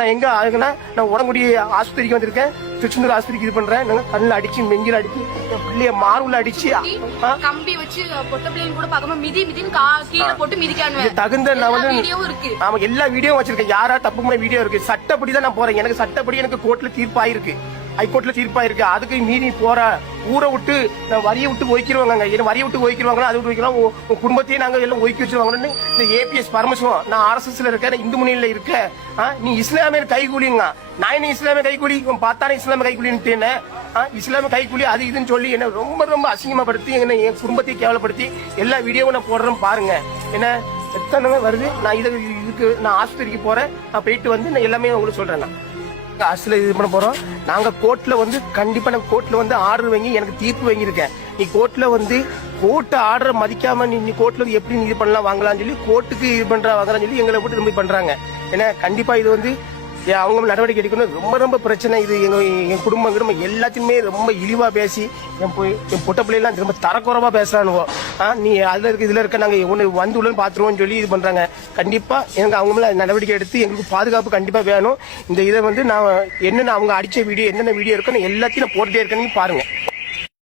நான் எங்க ஆகுனா நான் உடம்புடி ஆஸ்பத்திரிக்கு வந்திருக்கேன். திருச்செந்தூர் ஆஸ்பத்திரிக்கு இது பண்றேன். கண்ணில் அடிச்சு நெஞ்சில் அடிச்சு பிள்ளைய மார்புல அடிச்சு கம்பி வச்சு பொட்ட பிள்ளைங்க கூட பார்க்காம மிதி மிதின்னு கீழே போட்டு மிதிக்கானுவேன். தகுந்த நான் வந்து வீடியோவும் இருக்கு. ஆமா எல்லா வீடியோவும் வச்சிருக்கேன். யாரா தப்பு பண்ண வீடியோ இருக்கு. சட்டப்படி தான் நான் போறேன். எனக்கு சட்டப்படி எனக்கு கோர்ட்ல தீர்ப்பாயிருக்கு. ஹைகோர்ட்ல தீர்ப்பாயிருக்கு. அதுக்கு மீறி போற ஊரை விட்டு வரியை விட்டு ஒய்க்கிடுவாங்க. என்ன வரியை விட்டு ஒய்க்கிடுவாங்களா அது விட்டு வைக்கலாம். உங்க குடும்பத்தையும் நாங்க எல்லாம் ஒய்க்கி வச்சிருவாங்கன்னு இந்த ஏபிஎஸ் பரமசிவம் நான் ஆர்எஸ்எஸ்ல இருக்கேன். இந்து முன்னணியில இருக்க நீ இஸ்லாமிய கைகூலிங்க. நான் என்ன இஸ்லாமிய கைகூலி பார்த்தானே இஸ்லாமிய கைகூலின்னு இஸ்லாமிய கைகூலி அது இதுன்னு சொல்லி என்ன ரொம்ப ரொம்ப அசிங்கமாப்படுத்தி என்ன என் குடும்பத்தையும் கேவலப்படுத்தி எல்லா வீடியோவும் நான் போடுறேன் பாருங்க. என்ன எத்தனை வருது. நான் இதுக்கு நான் ஆஸ்பத்திரிக்கு போறேன். நான் போயிட்டு வந்து நான் எல்லாமே உங்களுக்கு சொல்றேன். நான் ஆஸ்திரேலியா இது பண்ண போறோம். நாங்க கோர்ட்ல வந்து கண்டிப்பா நான் கோர்ட்ல வந்து ஆர்டர் வாங்கி எனக்கு தீர்ப்பு வாங்கியிருக்கேன். நீ கோர்ட்ல வந்து கோர்ட் ஆர்டர் மதிக்காம நீ கோர்ட்ல வந்து எப்படி நீ இது பண்ணலாம் வாங்கலாம்னு சொல்லி கோர்ட்டுக்கு இது வாங்கலாம்னு சொல்லி எங்களை போட்டு ரொம்ப பண்றாங்க. ஏன்னா கண்டிப்பா இது வந்து அவங்க நடவடிக்கை எடுக்கணும். ரொம்ப ரொம்ப பிரச்சனை இது. என் குடும்பம் எல்லாத்தையுமே ரொம்ப இழிவா பேசி என் பொட்ட பிள்ளைலாம் ரொம்ப தரக்குறவா பேசுறானுவோ. நீ அதுல இருக்க இதுல இருக்க நாங்க ஒண்ணு வந்து உள்ளன்னு பாத்துருவோம்னு சொல்லி இது பண்றாங்க. கண்டிப்பா எனக்கு அவங்க மேல நடவடிக்கை எடுத்து எங்களுக்கு பாதுகாப்பு கண்டிப்பா வேணும். இந்த இதை வந்து நான் என்னென்ன அவங்க அடிச்ச வீடியோ என்னென்ன வீடியோ இருக்குன்னு எல்லாத்தையும் நான் போட்டுட்டே இருக்கேன்னு பாருங்க.